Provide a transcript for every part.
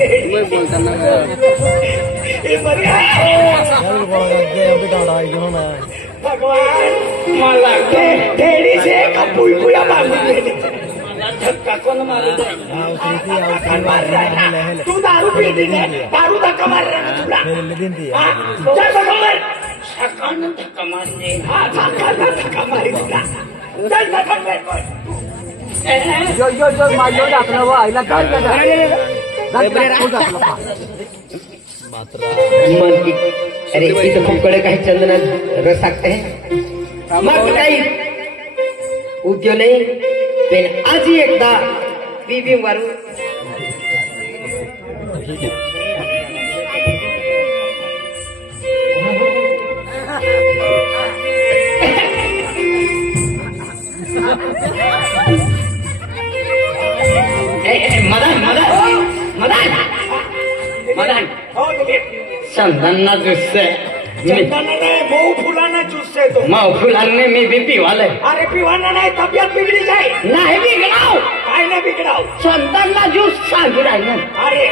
मैं बोलता ना ये बढ़िया भगवान मला ढेड़ी से कपुया बांधी धक्का कौन मारे तू दारू पीती है दारू धक्का मार रहा है तुला चल भगवान सकान धक्का मारने हाँ धक्का मारी तुला चल धक्का मेरे को जो मारो आपला वो आईला मन की अरे इथं खूप कडे काही चंदना रस टाकते हैं मग काही उद्योग नाही पण आजी एकदा बीबी मारू मदन मदन मदन मदन चंदना जुस्से मऊ फुलाना जुस्से तो मऊ फुलाने में भी पीवाले अरे पीवाना नहीं तबियत बिगड़ी जाए नहीं बिगड़ाओ काय ना बिगड़ाओ चंदना जूस सांगी राहिला अरे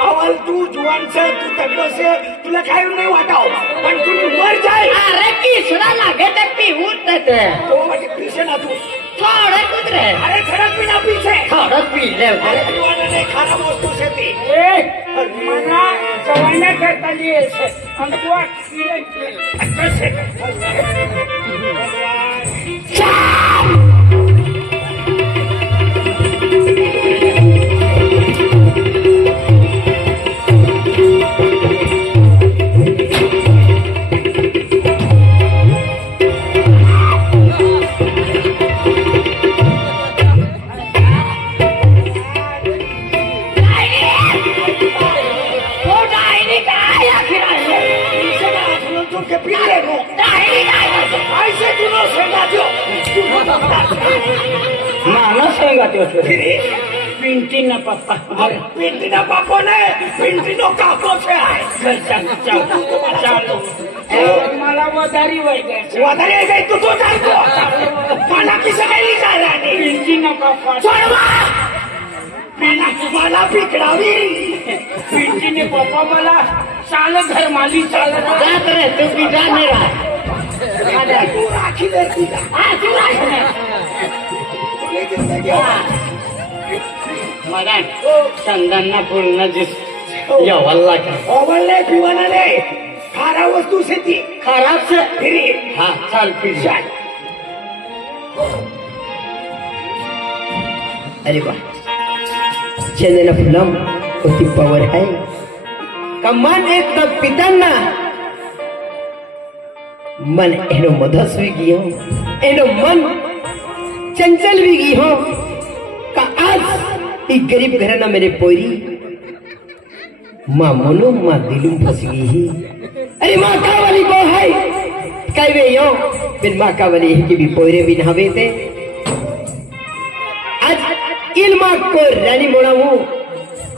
अवल तू जुवान से तू तगड़ो से तुला काय नहीं वाटाओ पण तू मर जाए अरे किसरा लागे ते पीऊत देते तो म्हणजे पीछे ना तू थोड़ा कुछ रे अरे थोड़ा पीना पीछे थोड़ा पी ले अरे पीवाना नहीं खाना वस्तु से थी मना जवाना करता लिए से हमको अच्छा से पिंटी ना पापा ने पिंटी नो काको से आहे चालो मला वदारी वदारी गई तू तो जातो मला किसे गेली राणी पिंटी ना पापा चलवा मला पिकडावी पिंटी ने पापा मला चाल घर माली चाल जात रे तू बिजा नाही राह तू राखी दे तू राखी मदन चंदना पूर्ण जिस यवल्ला का ओवल्ले पीवाना नहीं खारा वस्तु से थी खराब से फिर हाँ चल फिर जाए अरे वाह चंदना फुलम होती पावर है कमान एक तब पिताना मन एनो मधुस्वी की हो एनो मन चंचल भी की हो का आज एक गरीब घराना मेरे पोरी माँ मनो माँ दिलुम फंस गई है अरे माँ कावली को है कई वे यो बिन माँ कावली है कि भी पोरे भी नहावे थे आज इल माँ को रानी मोड़ा हूँ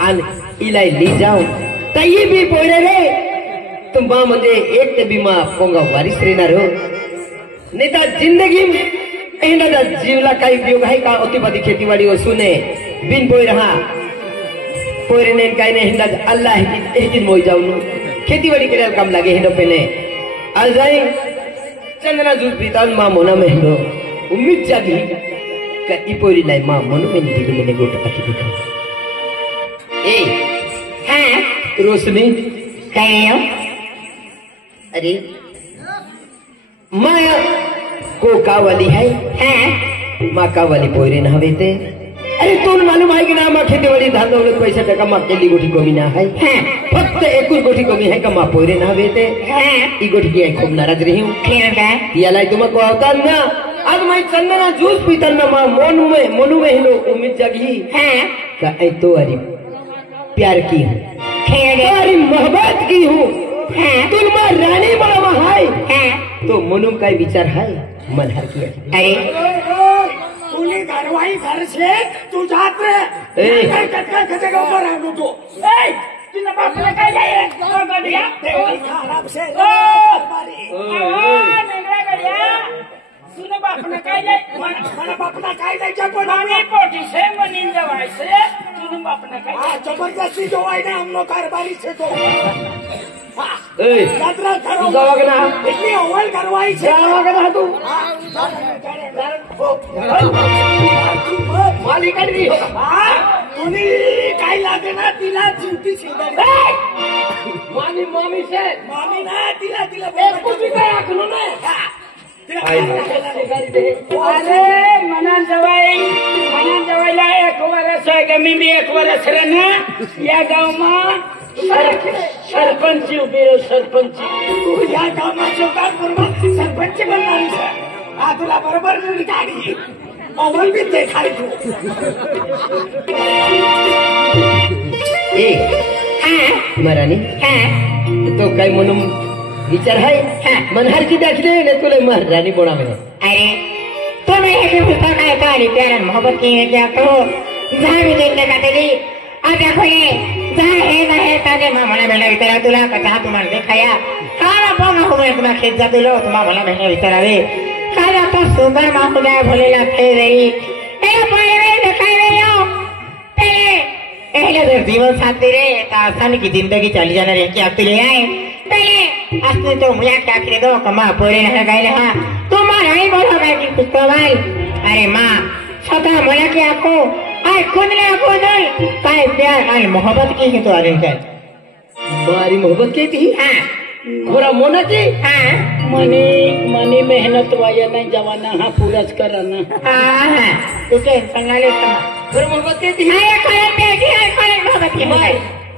आन इलाई ली जाओ तई भी पोरे रे तुम माँ मुझे एक ते भी माँ पोंगा वारिस रहना रहो नेता जिंदगी में एंडा जीवला काही उपयोग है का अतिपति खेतीबाड़ी को सुने बिन बोई रहा पोरे ने काही नहीं हिंदा अल्लाह एक दिन मोई जाऊनु खेतीबाड़ी के लिए काम लगे हिंदो पहले आ जाए चंदना जूस पीतान माँ मोना में हिंदो उम्मीद जागी का इपोरी लाई माँ मोनो में दिल में गोटा आखी दिखा ए हाँ रोशनी क्या अरे माया को कावली है माँ कावली पोरे न हवे थे अरे तुम मालूम है कि ना माँ खेती वाली धान दौलत पैसा टका माँ केली गोठी कमी ना है फक्त एक गोठी कमी है का माँ पोरे न हवे थे ई गोठी की खूब नाराज रही हूँ याला तुमको आवता ना आज मैं चंदना जूस पीता ना माँ मोनू में हिलो उम्मीद जगी का ऐ तो अरे प्यार की हूँ तुम्हारी मोहब्बत की हूँ तुम माँ रानी बड़ा है तो मोनू का विचार है मन हर किया अरे तूने घरवाई घर से तू जात रे कटेगा ऊपर है तू तूने बाप ने कह जाए और बढ़िया खराब से तूने बाप ने कह जाए मन बाप ने कह जाए जब नानी पोटी से मनिन दवाई से तूने अपने का जबरदस्ती जो है ना हम लोग कारबारी से तो यात्रा करो जावगना इतनी अव्वल करवाई से जावगना तू मालिक नहीं होगा तुम्ही काय लागे ना तिला चिंती शिंगारी मामी मामी से मामी ना तिला तिला कुछ भी काय आखलो ना अरे मना जवायला 1 वर्ष आहे का मी 1 वर्ष रे ना या गावમાં सरपंच उभी आहे सरपंच तू या कामाचं काम करून सरपंच बनणार हा तुला बरोबर मी गाडी अव्वल बी देखाय तू ए महाराणी तो काय म्हणून विचार आहे मनहरची दाखले ना तुला महाराणी बोलावे अरे तो मैं है कि उसका काय पानी प्यार मोहब्बत की है क्या तो जहाँ भी देखने का तेरी आता खोले जहाँ है ना है ताजे माँ मला भेटला विचारा तुला कथा तुम्हाला देखाया काला पोंगा हो गया तुम्हाला खेत जाते लो तुम्हाला मला भेटला विचारावे काला तो सुंदर माँ को जाए भोलेला खेल रही ए पाए रे देखाई रे यो पहले अगर जीवन साथ दे रहे तो आसानी की जिंदगी चली जाना रही क्या आपके ले आए पहले असने तो मुझे क्या करे दो कमा पोरे न गए रहा तुम्हारा ही बोलो मैं कि कुछ तो भाई अरे माँ स्वतः मुझे क्या आपको आज खुद ने आपको दो काय प्यार काय मोहब्बत की है तो अरे क्या मारी मोहब्बत की थी हाँ घोड़ा मोना की हाँ मनी मेहनत वाया नहीं जवाना हा पूराच कराना हाँ तू टेंशन ना ले घोड़ा मोहब्बत की थी हाँ खड़े पेटी है खड़े मोहब्बत की है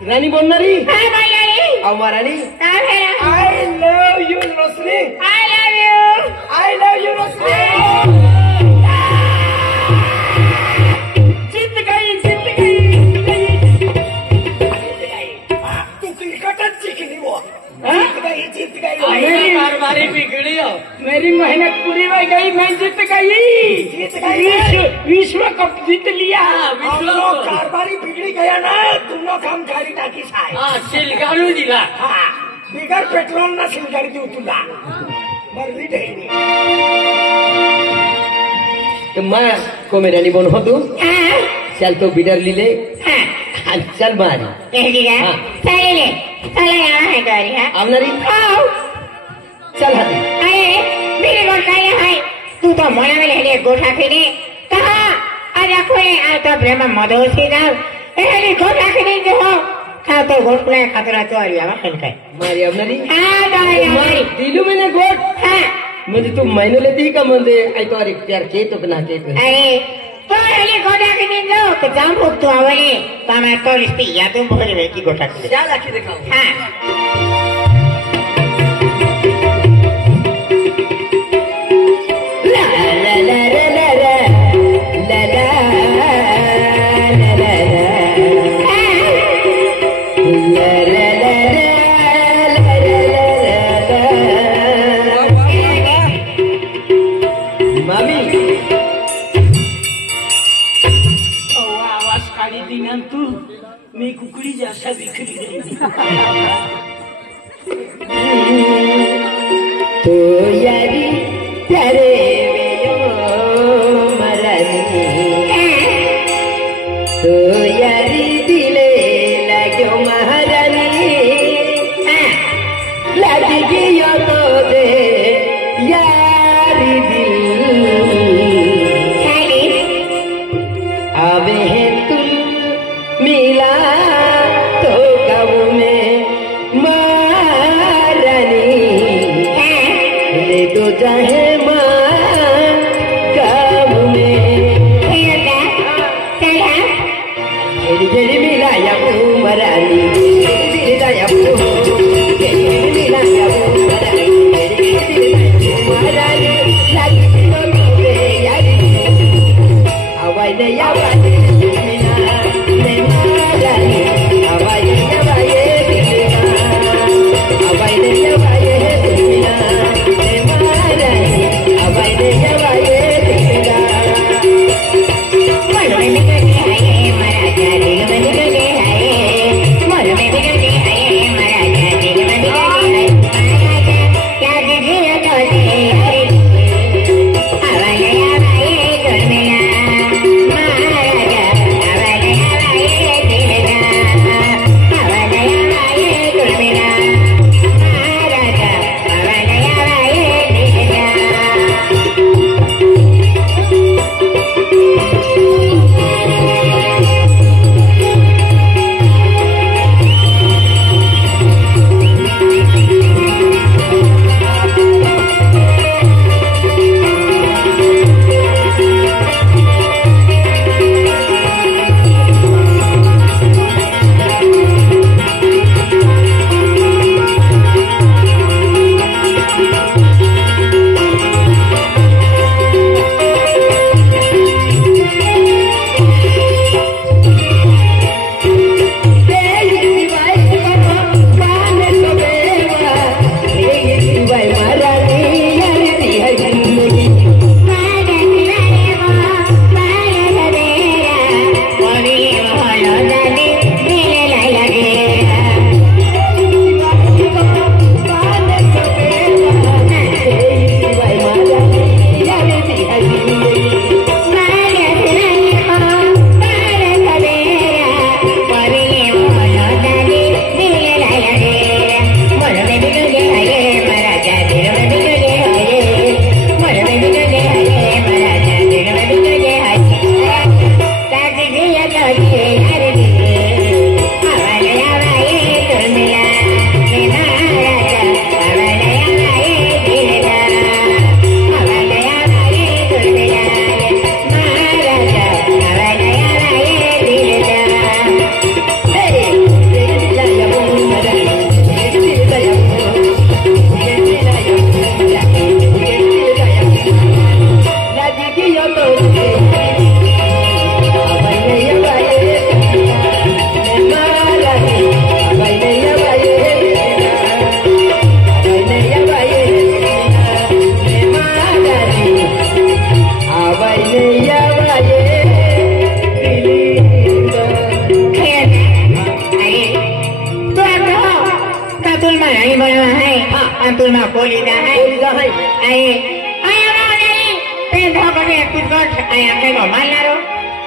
रानी बोलणारी हाँ भाई अब महाराणी हाँ मेरा I love you Roshni I love you I love you रोशनी जीत गई तू क्रिकेटच जिंकली वो जीत गई मेरी कारबारी बिगड़ी हो मेरी मेहनत पूरी हो गई मैं जीत गई विश्व कप जीत लिया हम लोग कारबारी बिगड़ी गया ना तुम लोग काम गाड़ी टाकी साय शिलगाडू दिला हाँ बिगर पेट्रोल ना सिलगाडी देऊ तुला मरली नाही तो मैं को मेरा नहीं बोल हो तू हाँ चल तो बिडर लीले हाँ चल मारी कह दिया हाँ। चले यहाँ है गाड़ी हाँ आवनारी आओ चल हाथी अरे मेरे गोठा यहाँ है तू तो मोना में ले गोठा खेले कहा अरे खोले आज तो ब्रह्म मधोसी जाओ एहली गोठा खेले जो हो हाँ तो गोठ पुलाय खातरा चोरी आवा खेलकर मारी आवनारी हाँ गाड़ी हमारी दिलू मैंने गोट हाँ म्हणजे तू महिने लेती का म्हणजे आई तो अरे प्यार के तो ना के अरे तो एहली गोठा खेले जो तो जाम भूख तो आवले तो मैं तो रिश्ती या तुम बोले वे की गोठा खेले क्या लाखी दिखाओ हाँ मामी आवाज काढी दिना तू मी कुकडी जास्त विकली गेली तो यारी तेरे मरनी तो यारी दिले लगो महारानी लगी गयो तो दे यारी दिल आवे है तुम मिला तो गाँव में महारानी ले दो चाहे जेडी मिलाया मरानी मिलाया मिलाया मरानी हवाई नहीं आवाज क्या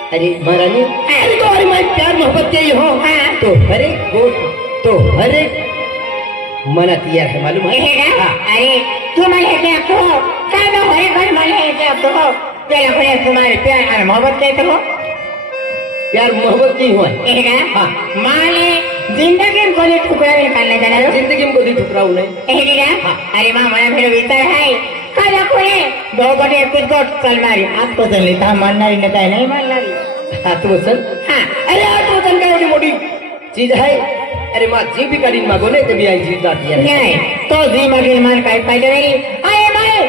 अरे महारानी, अरे तो अरे मैं प्यार मोहब्बत के ही हो। तो हरे तो हरे मना तैयार है, मालूम है? अरे तुम्हारे क्या तो हरे घर माने क्या तो तुम्हारे प्यार और मोहब्बत के तो प्यार मोहब्बत की हुआ माने जिंदगी में कोई ठुकरा निकालने जाना रो जिंदगी में कोई ठुकराऊ नहीं। अरे माँ मना फिर भीतर है कदा कोई दो बटे कुछ तो चल मारी आपको चल लेता मानना ही नेता नहीं मानना आत्मवचन। अरे आत्मवचन का बड़ी मोटी चीज है। अरे माँ जी भी कड़ी मांगो ने तभी आई चीज आती है तो जी मगिल मान का फायदा नहीं। अरे माए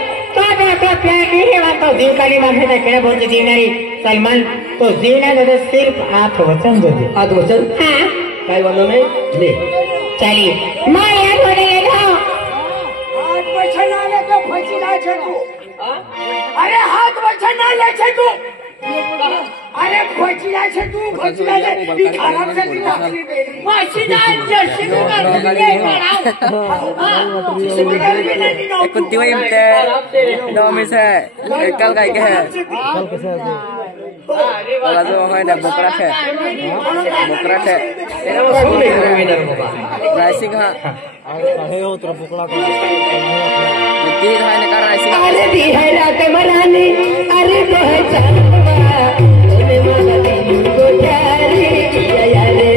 तो प्यार की है बात तो जीव कड़ी मांगे तो केड़ा बोल जी नहीं सलमान तो जीवना जो सिर्फ आत्मवचन जो आत्मवचन काय वालों ने ले चली माँ याद होने लगा हाथ वचन आले तो फंसी जाए छे तू। अरे हाथ वचन ना ले छे तू। अरे फंसी जाए छे तू, फंसी जाए छे। ई खराब से दी लाकड़ी दे। फंसी जाए जैसे तू कर ले पड़ाओ। हां कुत्ती वही ते दो में से कल काय के है वाला जो है ना बकरा है राइसिंग हां आहे हो तर बोकड़ा का ती है ना कर राइसिंग अरे दी है रात मनानी अरे तो है चलवा तूने माला दी को जारी किया रे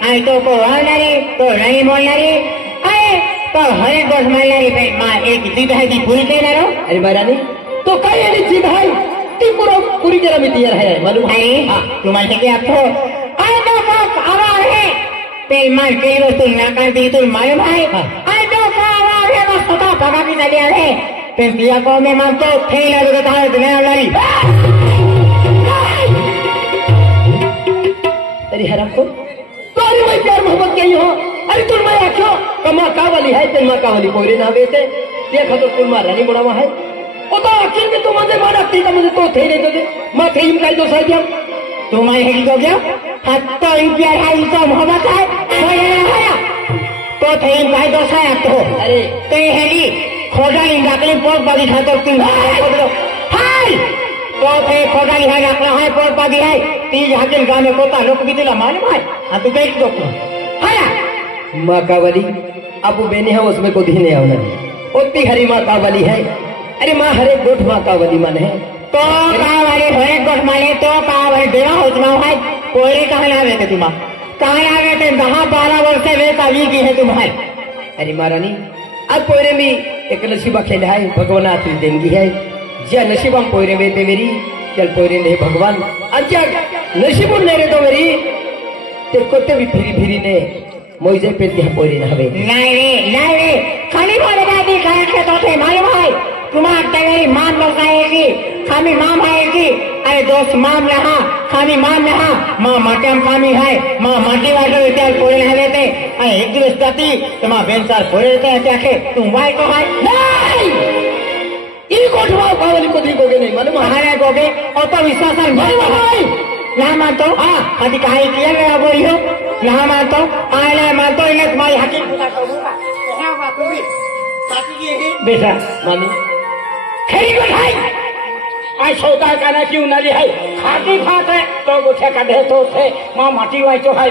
काहे तो बोलणारी तो नहीं बोलणारी अरे तो हरे गोष्ट मानणारी माँ एक जिद है की पूरी देणार हो। अरे महारानी तो काय आणि चीज है ती पूरी जरा में तैयार है, मालूम है? तुम्हाला क्या तो अरे तो बाप आवाज है तेल मार के वस्तु नाकार दी तो मालूम है। अरे तो आवाज है बस पता पका की चली है फिर पिया को मैं मान तो थैला देता है दुनिया वाली। अरे हराम को तो अरे मैं प्यार मोहब्बत के ही हो। अरे तुम मैं आखो कमा का वाली है तेल माँ का वाली कोई ना बेटे देखा तो तुम रानी बुढ़ावा है वो तो आखिर में तुम मुझे मारा ठीक है मुझे तो थे नहीं तो माँ थे इनका दो साल दिया तुम्हारे हेली को क्या तो इन प्यार है इनका मोहब्बत है तो थे इनका दो साल तो अरे तो हेली खोजा इन जाते पोट बादी था तो तुम हाय तो थे खोजा लिखा रखना है पोट बादी है तीज हाजिर गाँव में कोता लोग भी दिला मालूम है हाँ तू कैसे दो माँ का वाली अब बेने है उसमें को दी नहीं आना ओती हरी माँ कावली है। अरे माँ हरे गोठ माँ कावली मन है। तो कावली हरे गोठ माले तो कावली देवा हो तुम भाई कोई कहाँ लावे थे तुम कहाँ लावे थे 10-12 वर्ष से वे कावी की है तुम्हारी। अरे महारानी अब पोरे में एक नसीबा खेल है भगवान आती देंगी है ज्या नसीबा पोरे में थे मेरी चल पोरे ने भगवान अब क्या नसीब ले रहे तो मेरी ते कोते भी फिरी ने मोइजे पे दिया पोरे न हवे नहीं रे खाली बोले दादी कहा के तो थे मालूम है तुम्हार तेरी माम लगाएगी खामी माम आएगी। अरे दोस्त माम लहा खामी माम लहा माँ माटियम खामी है माँ माटी वाले विद्याल पोरे न हवे थे अरे एक दिवस जाती तो माँ बेंचार पोरे रहते हैं क्या के तुम वाई तो है नहीं ई कोठवा कावली को दिखोगे नहीं मालूम महाराज गोगे और तो विश्वास भाई यहाँ मानतो हाँ अभी कहा किया गया बोली हो यहाँ मानतो आए मानतो इन्हें तुम्हारी हकीम पूरा करूंगा बेटा मानी खरी को भाई आज सौदा करना क्यों नली है खाती फात है तो गुठे का ढे तो थे माँ माटी वाई तो है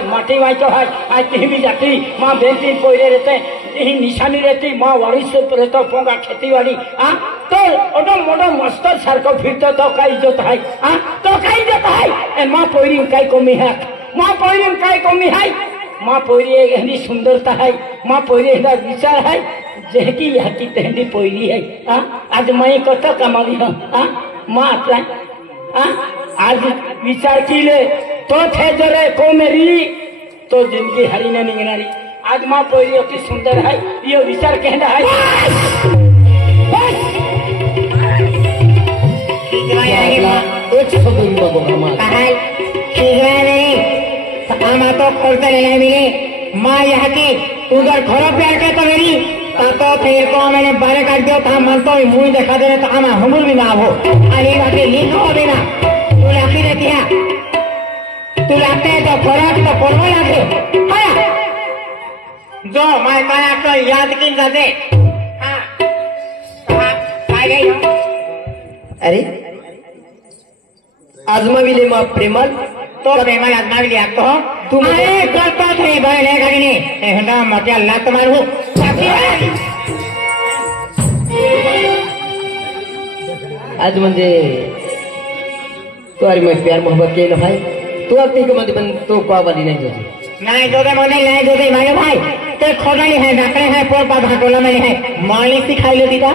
आज कहीं भी जाती माँ बेंची पोरे रहते यही निशानी रहती माँ वारिस से रहता पोंगा खेती वाली हाँ तो ओडो मोडो मस्त सर को फिरते तो का इज्जत है हाँ तो का इज्जत है माँ पोरी कई कमी है माँ पोरी कई कमी है माँ पोरी एक सुंदरता है माँ पोरी विचार है जेकी यह की तेहनी पोरी है हाँ आज मैं कत कमाली हूँ हाँ माँ अपना हाँ आज विचार की ले तो थे जरे को मेरी तो जिंदगी हरी न निगनारी आज माँ पोरी अति सुंदर है ये विचार कहना है एक शब्द भी बगोगा माँ तो खोलते रहने मिले माँ यहाँ की उधर घर प्यार के तो मेरी तो फिर को मैंने बारे काट दिया था मन तो मुँह देखा दे तो हमें हमूल भी ना हो अरे बाकी लिख हो देना तू लाती रहती है तू लाते है तो फरक तो पड़वा लाते जो मैं माया तो याद की जाते हाँ गई अरे आजमा भी ले माँ प्रेमल तो प्रेमल आजमा भी लिया तो तुम अरे करता थे भाई ले घड़ी ने हंडा मत अल्लाह तुम्हारे आज म्हणजे तुम्हारी मैं प्यार मोहब्बत के भाई तू अपनी को मत बन तो कावली नहीं जोती नहीं जोते मोने नहीं जोते मालूम भाई ते खोदनी है डाकरे है पोर पा भाटोला में है मालिक सिखाई लेती था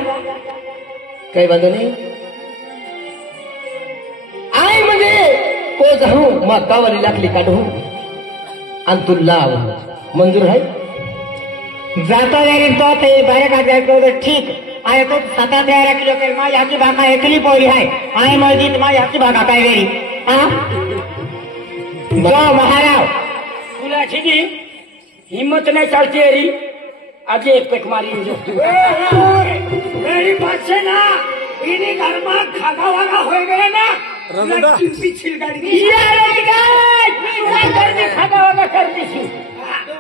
कई बंदो नहीं आए मुझे को जाऊं माँ कावली लाखली काटू अंतुल्ला मंजूर है जाता मेरी तो थे बारे का जाए तो ठीक आए तो 7-13 किलो के माँ यहाँ की भागा एकली पोरी है आए मस्जिद माँ यहाँ की भागा पाए मेरी हाँ जो महाराज बोला सीधी हिम्मत नहीं चलती है आज एक पेक मारी मेरी बात से ना इन्हीं घर में खाना वाला हो गए ना छिल खागा वागा कर दी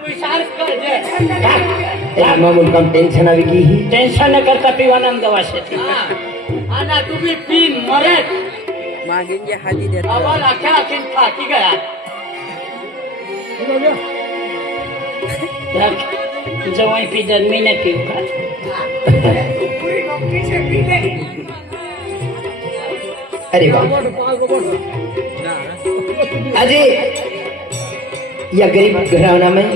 विचार कर दे मामूल कम टेंशन अभी की ही टेंशन न करता पीवानंद दवा से आना तुम्ही पीन मरे मागेंगे हादी देता आवाज आख्या आखिर फाकी गया जवाई पी जन्मी ने पीऊ का पूरी नौकरी से पी ले अरे वाह अजय या गरीब घराना में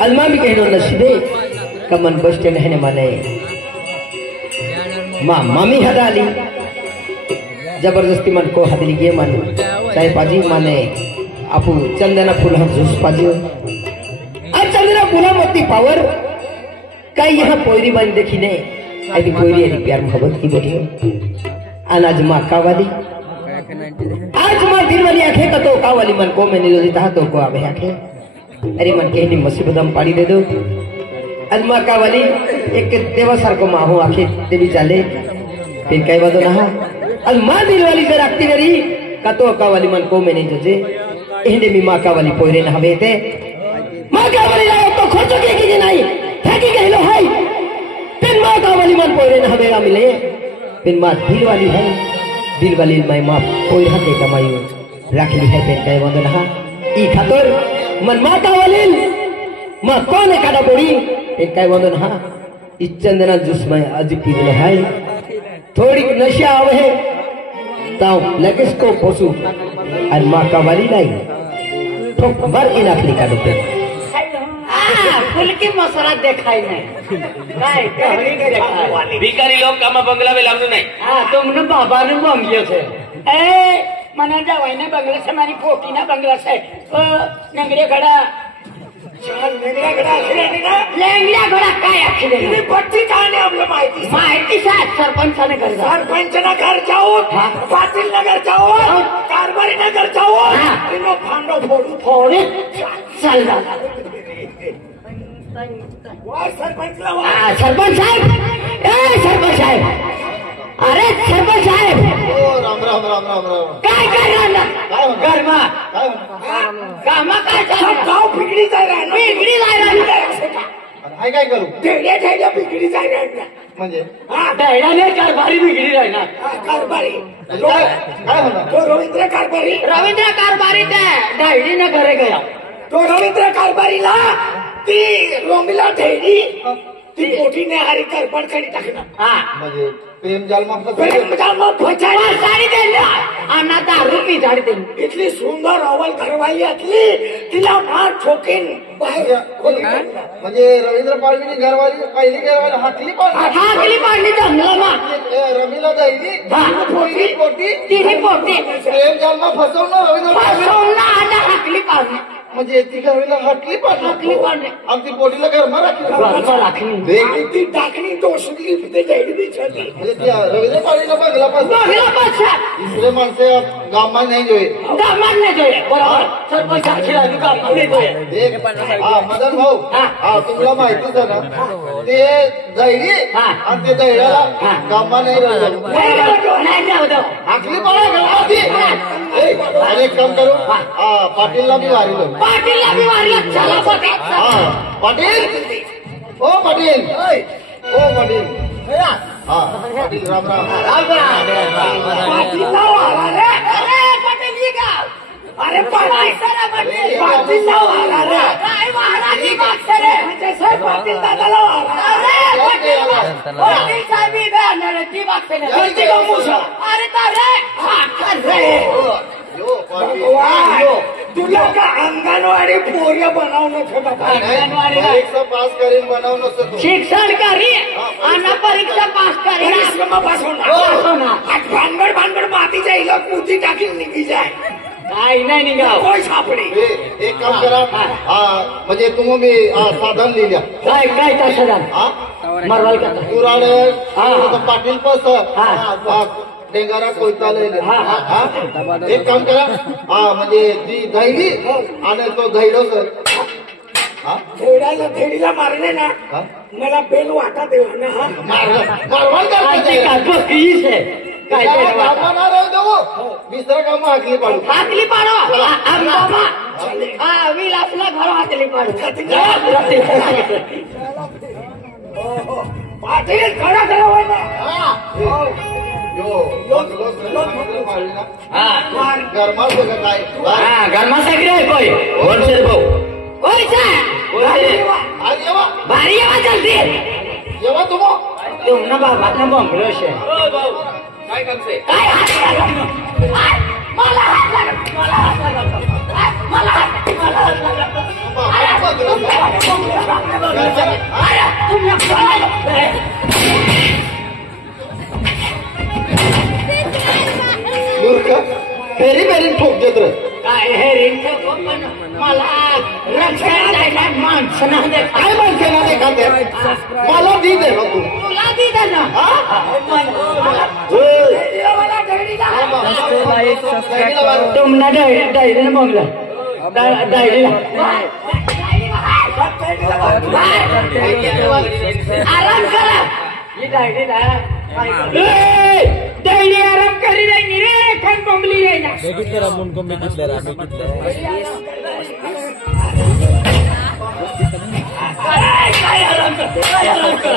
अलमा भी कहनो नसीबे कमन बस स्टैंड है न माने माँ मामी हटा ली जबरदस्ती मन को हदली गे मन चाहे पाजी माने आपू चंदना फूल हम जूस पाजी अब चंदना फूला मोती पावर कई यहाँ पोयरी बन देखी ने अभी पोयरी अभी प्यार मोहब्बत की बैठी अनाज माँ कावाली आज माँ दिल वाली आंखें का तो कावाली मन को मैंने जो दिता तो को आवे आंखें अरे मन के नहीं मुसीबत हम पाड़ी दे दो आज माँ कावाली एक देवा सर को माँ हो आंखें देवी चाले फिर कई बातों ना आज माँ दिल वाली से रखती मेरी का तो कावाली मन को मैंने जो जे इन्हें भी माँ कावाली पोरे ना हवे थे माँ कावाली लाओ तो खोजो की नहीं थकी गई लो हाई फिर माँ कावाली मन पोरे ना हवेगा मिले फिर माँ दिल वाली है दिल वाली मैं माँ पोरे हके कमाई रख ली है फिर कई बातों ना ई खातर मन माँ कावाली माँ कौन है काटा पोड़ी फिर कई बातों ना इस चंदना जूस में आज पीलो है थोड़ी नशा आवे ताऊ लगेच को पोसू और माँ का वाली लाई तो बर इन अपनी का दुपे फुलकी मसाला देखाई नहीं काय कहानी देखाई भिकारी लोग कामा बंगला में लागू नहीं हाँ तुमने बाबा ने मांगिए थे ए मना जावाई ने बंगला से मारी पोटी ना बंगला से नंगरे घड़ा लेंगड्या घडा असले ना लेंगड्या घड़ा काय आखिले तुम्ही पट्टी जाणे आपलं माहिती माहिती साहेब सरपंचाने घर सरपंच नगर जाओ पाटील नगर जाओ कारभारी नगर जाओ तिनो फांडो फोडू थोड़े चल रहा वा सरपंचला वा सरपंच साहेब ए सरपंच साहेब अरे सरपंच साहेब राम राम राम राम राम काय काय राहणार गरमा कामा काय चालू गाव बिगडी जायला बिगडी जायला काय काय करू ढेड्या ढेड्या बिगडी जायला म्हणजे हा दैडाने कारभारी बिगडी राहणार कारभारी काय होणार तो रवींद्र कारभारी रवींद्र कारभारी त्या दैडीने घरे गया तो रवींद्र कारभारीला ती रोमिला ढेडी ती पोटीने हारी कारभार खाली टाकणार हा म्हणजे प्रेम जालमा साडी दिली आणि दारू पी झाडी दिली इतली सुंदर अवल घरवाली असली तिला मार ठोकेन बाहेर खोली टाकणार. म्हणजे रवींद्र पाडवीनी घरवाली पहिली घरवाली हाकली पाडली हाकली पाडली जंगलामा रमीला जायली पोटी पोटी तिने पोटी प्रेम जालमा फसवणं रवींद्र फसवून आता हाकली पाडली म्हणजे ती घरवीला हाकली हाकली पाडली आमची पोटीला घरमा राखली राखली आणि ती टाकणी दोषली ते डेडी बिचारली म्हणजे त्या रवींद्र पाडवीला बघला पाहिजे दुसरे माणसे गावमा नाही जोये बरोबर सरपंच मदन भाऊ हा तुम्हाला माहितीच आहे ना ते दैडी आणि ते दैडाला गावमा नाही राहिलं हाकली पाडा अरे एक काम करू पाटीलला मी वारिलो पाटीलला मी वारलं चला पाटील ओ पाटील ओ पाटील हा पाटील राम राम पाटीलला वारा रे अरे पाटील ये का अरे पाटीलला वारा रे काय महाराजी मागते रे म्हणजे साहेब पाटील दादाला वारा अरे पाटील साहेब ही बॅनर ती मागते कोणती गमूस? अरे तारे हाकर रे भगवान तुला का अंगणवाडी पोरं बनवणं होतं परीक्षा पास करीन बनवू नसतो शिक्षण करी आणि परीक्षा पास करी भानगड भानगड मातीच्या हिला कुती टाकीन निघी जाय काय नाही निघाव कोण सापडे एक काम करा म्हणजे तुम्ही साधन लिहिल्या काय काय तसं मरवाल का कुराड पाटील पस डेंगारा कोयता एक काम करा म्हणजे ती धैडी आणि तो धैडो सर धेडीला मारले ना मला बेल वाटा दे ना मारवाल काय दुसरं काम हाकली पाडू हाकली पाडो हा विलासला घर हाकली पाडू पाटील खडा करा गरमा सगळं काय गरमासाठी आहे कोई होलसेल भाऊ कोई भारी येवा जल्दी जेव्हा तुम ना बाबा ना बंगलो शे काय काम से काय मला हात लागत मला हात लागत मला हात फेरी फेरी ठोक देत रे काय हे रिंग पण मला रक्षण द्यायला माणसं नाही देत. काय माणसाला नाही खाते मला दी दे ना तू तुला दिलं ना तुमना डायरीला मगला डायरीला आराम करा ही डायरीला डायरी आराम करी नाही रे पण बोंबली नाही ना बघितलं मुंडको बघितलं काय आराम कर काय आराम कर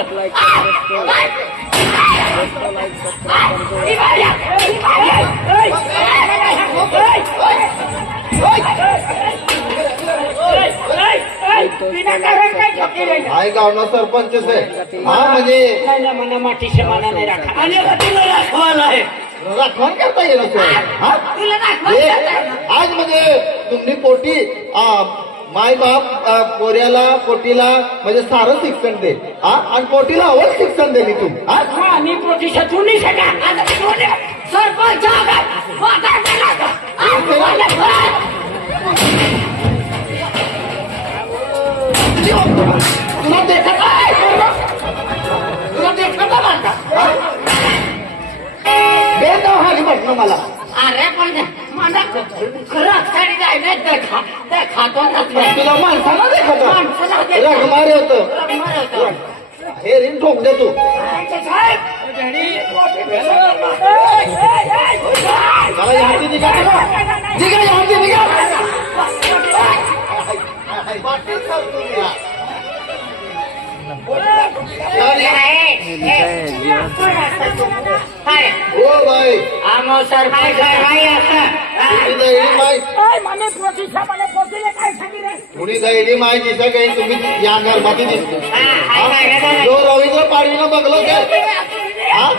विनाकारण काय ठोकी रे हाय गावना सरपंच आहे हा म्हणजे नाही मना मातीशी माना नाही राखा आणि तुला राखवायला आहे राखण करता येईल हा तुला हे, आज म्हणजे तुम्ही पोटी माय बाप पोऱ्याला पोटीला म्हणजे सारं शिक्षण दे हा आणि पोटीला अवश्य शिक्षण दिली तू हा आणि पोटीच्या तू नाही सका सरपंच तुला देखत आहे तुला देखत का बेदाव हा म्हटलं मला अरे पण मला खरंच गाडी जायला त्या खातो ना तुला माणसाला देखत माणसाला रगमारे होत हे रिंग ठोक दे तू मला यादी निघा निघा यादी निघा पाटील सांगतो हो भाई आमो सरपंच भाई असं कुणी दैली माय दिसा काही तुम्ही या घरमध्ये दिसतो जो रवींद्र पाडवीनं बघलो काय हा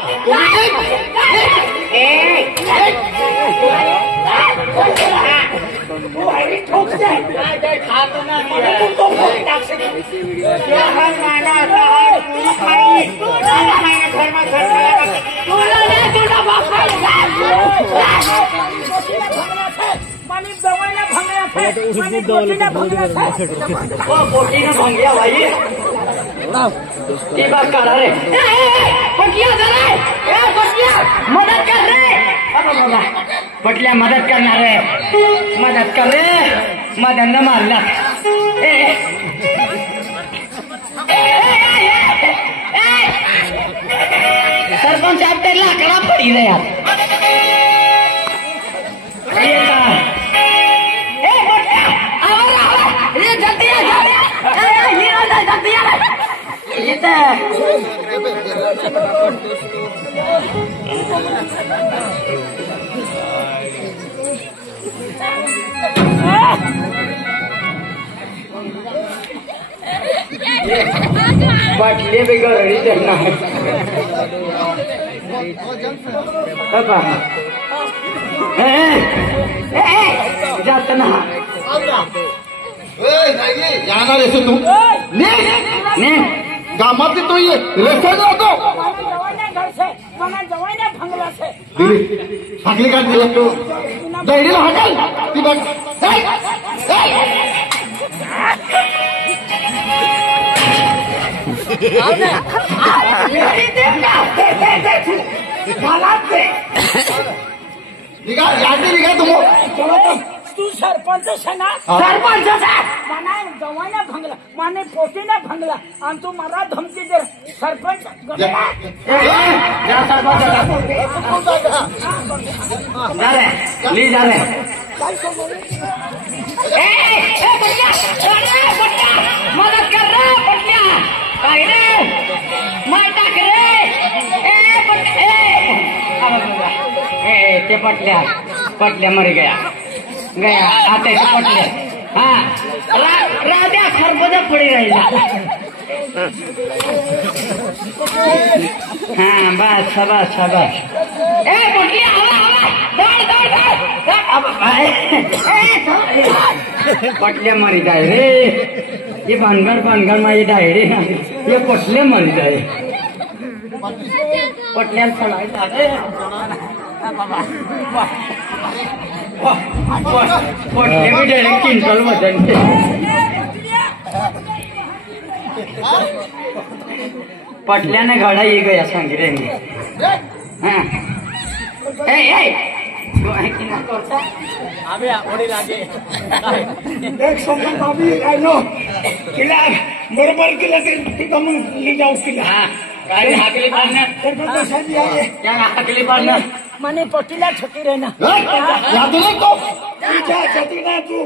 तुम्ही भंग्या भाई ती बात काढा रे मदत कर रे पटल्या मदत करणार रे मदत कर रे मदत न मारला सरपंच साहब ते लाकडा पडी रे यार बाटली बिगड़ी देना जातना जाणार आहेस तू गामात तू ये रेस्टॉरंट राहतो हाकली काढ दिला तू दैडीला हाकल ती बघ निघा यादी निघा तुम्ही तू सरपंच ना सरपंच मना जवाने भंगला माने पोटीने भंगला आणि तू मला धमकी दे सरपंच ली जा रे मदत कर रे पटल्या काय रे माय टाक रे ते पटल्या मरी गया आता पटले हा राजा सरपंच पडी राहिला हा बस शाबास पटल्या मरी जाय रे ये भानगड माझी डायरी ये पटले मरी जाय पटल्या सोडायचा रे पटले भी डायरेक्ट क्विंटल वजन पटल्याने घड़ा ये गया सांगी रे बरोबर केलं तरी म्हणून जाऊ तिला हाकली पाडणं माने पोटीला छोटी रे ना यादी नाही तो तुझ्या छत्री ना तू